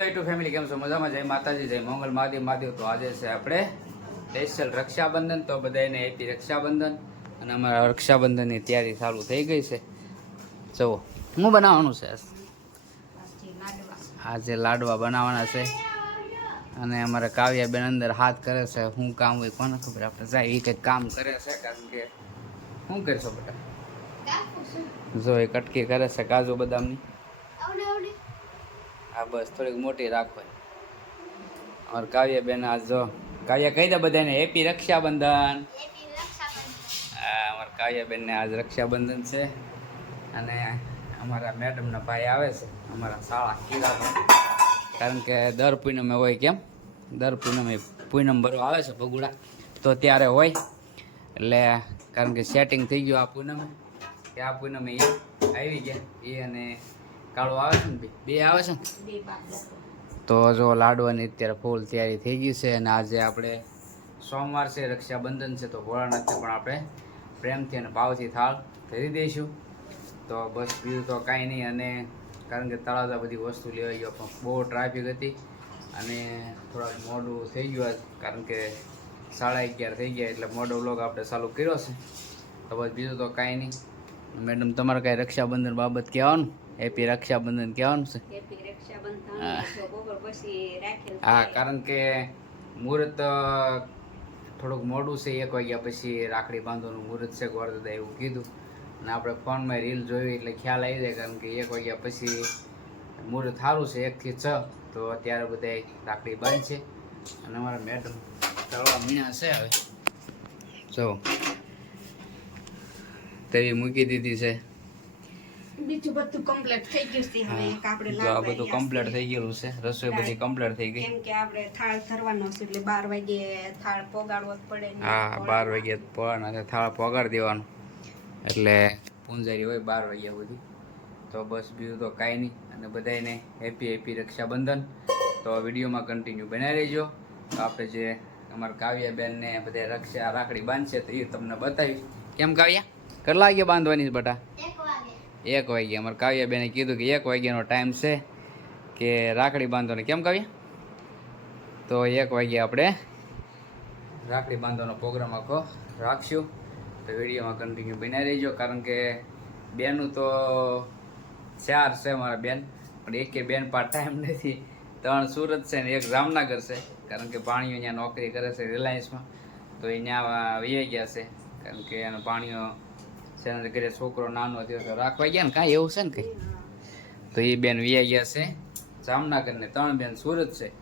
Two family કેમ છો? મજામાં? જય માતાજી જય મંગલ. મહાદેવ મહાદેવ. તો આજે છે આપણે સ્પેશિયલ રક્ષાબંધન. તો બધાને હેપી રક્ષાબંધન. અને અમારા રક્ષાબંધનની તૈયારી ચાલુ થઈ ગઈ છે. જુઓ હું બનાવવાનું છે આજે? લાડવા બનાવવાના છે. અને અમારા કાવ્યાબેન અંદર હાથ કરે છે. શું કામ હોય કોને ખબર? આપણે જાય એ કંઈક કામ કરે છે કારણ કે શું કરશો બેટા જો એ કટકી કરે છે કાજુ બદામની. હા, બસ, થોડીક મોટી રાખો ઓર કાવ્ય બેન આજ જો, કાવ્ય કહી દે બધાને, હેપી રક્ષાબંધન. અમારા કાવ્ય બેનને આજ રક્ષાબંધન છે. અને અમારા મેડમના ભાઈ આવે છે, અમારા શાળા કિલ્લા કારણ કે દર પૂનમે હોય કેમ? દર પૂનમે પૂનમ ભરવા આવે છે ભગુડા. તો ત્યારે હોય. એટલે કારણ કે સેટિંગ થઈ ગયું આ પૂનમે. કે આ પૂનમે એ આવી ગયા એ અને કાળો આવે છે ને બે આવે છે ને? તો જો લાડવાની અત્યારે ફૂલ તૈયારી થઈ ગઈ છે અને આજે આપણે સોમવાર છે રક્ષાબંધન છે તો ભોળાનાથને પણ આપણે પ્રેમથી અને ભાવથી થાળ ધરી દઈશું. તો બસ બીજું તો કાંઈ નહીં અને કારણ કે તળાજા બધી વસ્તુ લેવા ગયો પણ બહુ ટ્રાફિક હતી અને થોડાક મોડું થઈ ગયું કારણ કે સાડા અગિયાર થઈ ગયા એટલે મોડો વ્લોગ આપણે ચાલુ કર્યો છે. તો બસ બીજું તો કાંઈ નહીં. મેડમ તમારે કાંઈ રક્ષાબંધન બાબત કહેવાનું? હેપી રક્ષાબંધન કહેવાનું છે? હા. હા કારણ કે મુહૂર્ત થોડુંક મોડું છે એક વાગ્યા પછી રાખડી બાંધવાનું મુહૂર્ત છે ગોરદાદા એવું કીધું. અને આપણે ફોનમાં રીલ જોયું એટલે ખ્યાલ આવી જાય કારણ કે એક વાગ્યા પછી મુહૂર્ત સારું છે એકથી છ તો અત્યારે બધા રાખડી બાંધશે અને અમારા મેડમ તળવા મીણા છે હવે. જો તેવી મૂકી દીધી છે. બીજું બધું કમ્પ્લીટ થઈ ગયું છે હવે એક આપણે જો આ બધું કમ્પ્લીટ થઈ ગયેલું છે. રસોઈ બધી કમ્પ્લીટ થઈ ગઈ. કેમ કે આપણે થાળ ધરવાનો છે એટલે 12 વાગે થાળ પોગાડવો જ પડે હા 12 વાગે પણ અને થાળ પગાર દેવાનો. એટલે પૂંજારી હોય 12 વાગ્યા સુધી. તો બસ બીજું તો કાંઈ નહીં. અને બધાને હેપી હેપી રક્ષાબંધન. તો વિડીયોમાં કન્ટિન્યુ બનાવી રહેજો. તો આપણે જે અમારા કાવ્યાબેનને બધા રક્ષા રાખડી બાંધશે તો એ તમને બતાવીશ. કેમ કાવ્યા? કેટલા વાગે બાંધવાની છે બટા? એક વાગે અમારા કાવ્યાબેને કીધું કે એક વાગ્યાનો ટાઈમ છે કે રાખડી બાંધવાનો કેમ કાવ્યા? તો એક વાગે આપણે રાખડી બાંધવાનો પ્રોગ્રામ આખો રાખશું. તો વિડીયોમાં કન્ટિન્યુ બન્યા રહીજો. કારણ કે બેનું તો ચાર છે મારા બેન. પણ એકે બેન પાસે ટાઈમ નથી. ત્રણ સુરત છે ને એક જામનગર છે. કારણ કે ભાણીઓ અહીંયા નોકરી કરે છે રિલાયન્સમાં. તો એ ત્યાં વહી ગયા છે. કારણ કે એનો ભાણીઓ છે ઘરે છોકરો નાનો થયો તો રાખવા ગયા ને કાંઈ એવું છે ને કંઈ? તો એ બેન વ્યા ગયા છે. જામનગર ને ત્રણ બેન સુરત છે.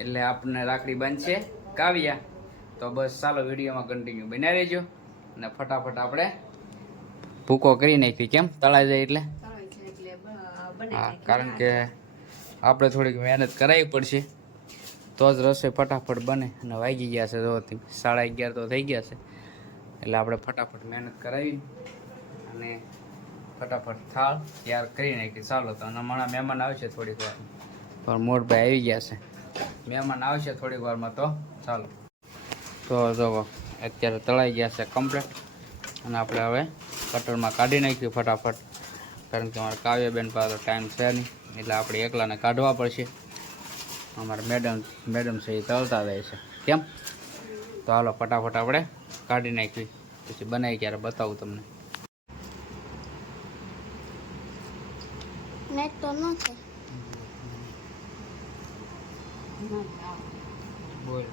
એટલે આપણને રાખડી બાંધશે. કાવ્યા. તો બસ ચાલો વિડીયોમાં કન્ટિન્યુ બન્યા રહેજો. અને ફટાફટ આપણે ભૂકો કરી નાખી કેમ? તળાઈ જાય એટલે? હા, કારણ કે આપણે થોડીક મહેનત કરાવી પડશે. તો જ રસોઈ ફટાફટ બને. અને વાગી ગયા છે, જો, સાડા અગિયાર તો થઈ ગયા છે. એટલે આપણે ફટાફટ મહેનત કરાવી અને ફટાફટ થાળ તૈયાર કરી નાખી. ચાલો, તો અને હમણાં મહેમાન આવશે થોડીક વાર. પણ મોટભાઈ આવી ગયા છે. મહેમાન આવશે થોડીક વારમાં તો. ચાલો. તો જો અત્યારે તળાઈ ગયા છે કમ્પ્લેટ અને આપણે હવે કટરમાં કાઢી નાખ્યું ફટાફટ. કારણ કે અમારા કાવ્યબેન પાસે ટાઈમ છે નહીં. એટલે આપણે એકલાને કાઢવા પડશે. અમારા મેડમ મેડમ છે એ તળતા રહે છે. કેમ? તો હાલો, ફટાફટ આપણે કાઢી નાખી. પછી બનાવી ક્યારે બતાવું તમને. નેટ તો ન છે બોલ.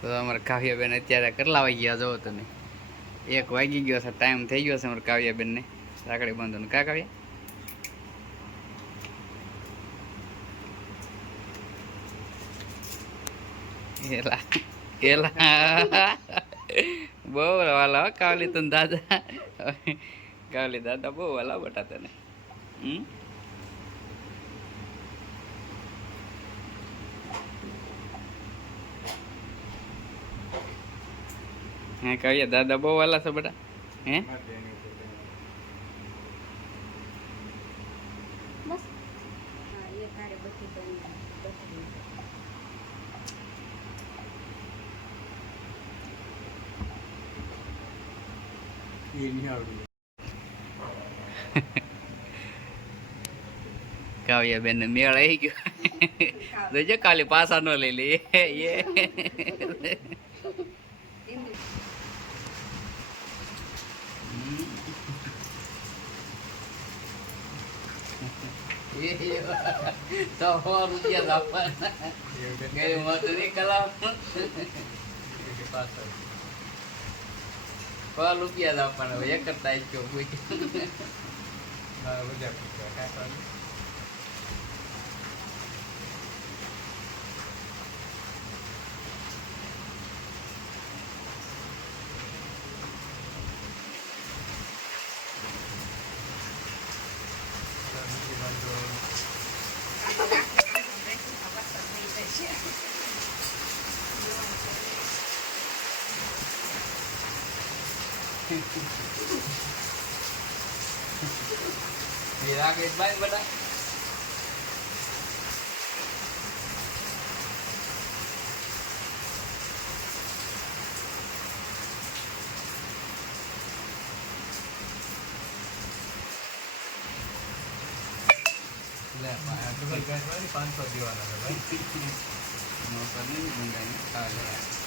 તો અમારા કાવ્યાબેન અત્યારે કેટલા વાગ્યા જવો તમે? એક વાગી ગયો છે ટાઈમ થઈ ગયો છે અમારા કાવ્યાબેનને. રાખડી બાંધવાનું કા કાવ્યા? એલા એલા. બહુ વાલા કાવલી તને દાદા. કાવલી દાદા બહુ વાલા બટા તને. હમ? હે કહીએ દાદા બહુ વાલા છે બેટા. હે? કાવ્યા બેન મેળ આવી ગયો. જોજો કાલે પાસા નો લઈ લે રૂપિયા આપવાના ગઈ મજૂરી કલામ સો રૂપિયા જ આપવાના એક કરતા ગયો રાકેશભાઈ બધા પાંચસો દેવાના ભાઈ નોકર નહીં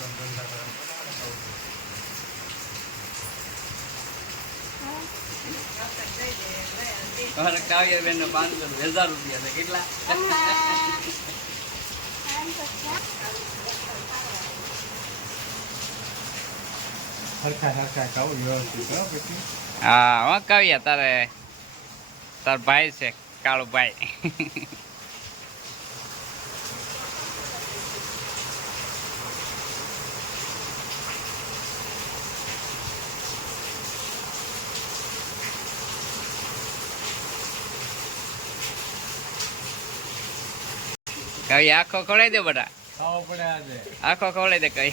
લેવા. અમારે કાવ્યાબેન ને પાંચસો હજાર રૂપિયા છે. કેટલા? હરખા હરખા ખાવું વ્યવસ્થિત પછી? હા હો કાવ્યા તારે તાર ભાઈ છે કાળુ ભાઈ કઈ આખો ખવડાવી દે બધા ખાવો પડે આજે. આખો ખવડાવી દે કઈ.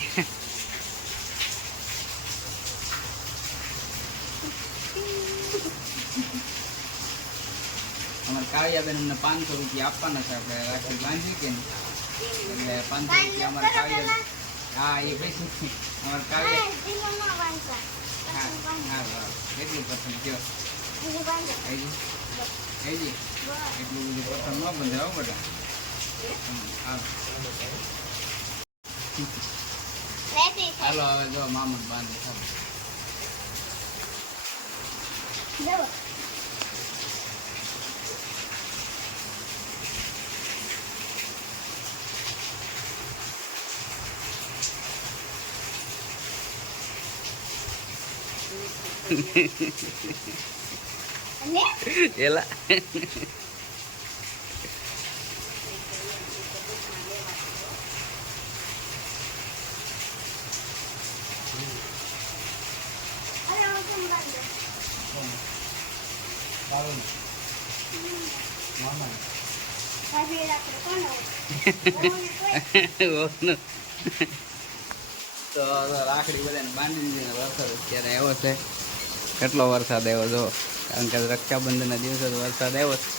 અમારે કાવ્યાબેન અમને પાંચસો રૂપિયા આપવાના છે આપણે રાખી બાંધી કે નહીં? એટલે પાંચસો રૂપિયા અમારે કાળિયા હા એ પૈસા અમારે કાવ્ય હા હા હા કેટલું પસંદ કયો? એટલું બધું પસંદ ન બંધાવો બધા હાલો. હવે જો મામા બાંધી ચાલો એલા તો રાખડી બધાને બાંધી વરસાદ અત્યારે આવ્યો છે. કેટલો વરસાદ આવ્યો જો, કારણ કે રક્ષાબંધનના દિવસે તો વરસાદ આવ્યો છે.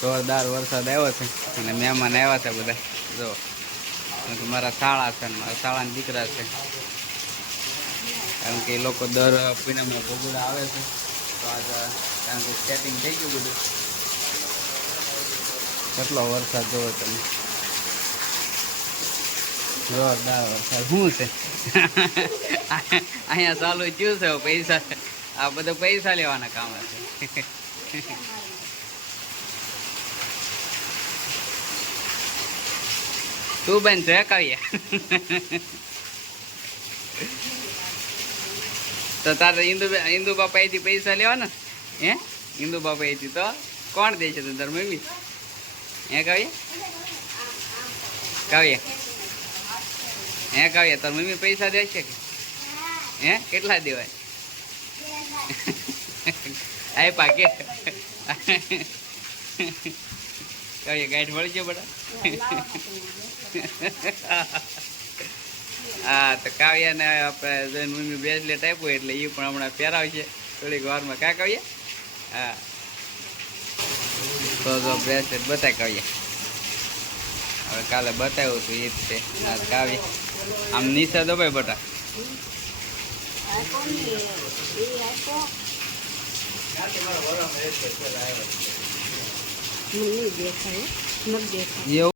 જોરદાર વરસાદ આવ્યો છે. અને મહેમાન આવ્યા છે બધા. જો મારા શાળા છે ને, મારા શાળાના દીકરા છે. કારણ કે એ લોકો દર મહિનામાં ભોગુડા આવે છે. તો આજે, કારણ કે સેટિંગ થઈ ગયું બધું. કેટલો વરસાદ જોવો તમે? જોરદાર વરસાદ. શું છે? અહીંયા ચાલુ થયું છે, પૈસા. આ બધા પૈસા લેવાના કામ છે. તું બેન છે કહીએ તો તારે ઇન્દુ હિન્દુ બાપા અહીંથી પૈસા લેવાના? હે? ઇન્દુ બાપા અહીંથી તો કોણ દે છે તો તાર મમ્મી હે કહીએ કાવ્ય? હે કાવ્ય, તાર મમ્મી પૈસા દેશે કે? હે? કેટલા દેવાય? આપ્યા કે? કાવ્ય મળી ગયો બટા હા, તો કાવ્યાને આપણે મમ્મી બ્રેસલેટ આપ્યું એટલે એ પણ હમણાં પહેરાવશે. થોડીક વારમાં. કા કાવ્ય? હા. તો જો બ્રેસલેટ બતાય કાવ્ય. હવે કાલે બતાવ્યું હતું એ જ છે આ કાવ્ય. આમ નીચે દબાય બટા. આપ્યો ને એ આપ્યો મને નહીં દેખાય નથી દેખાય. એવું?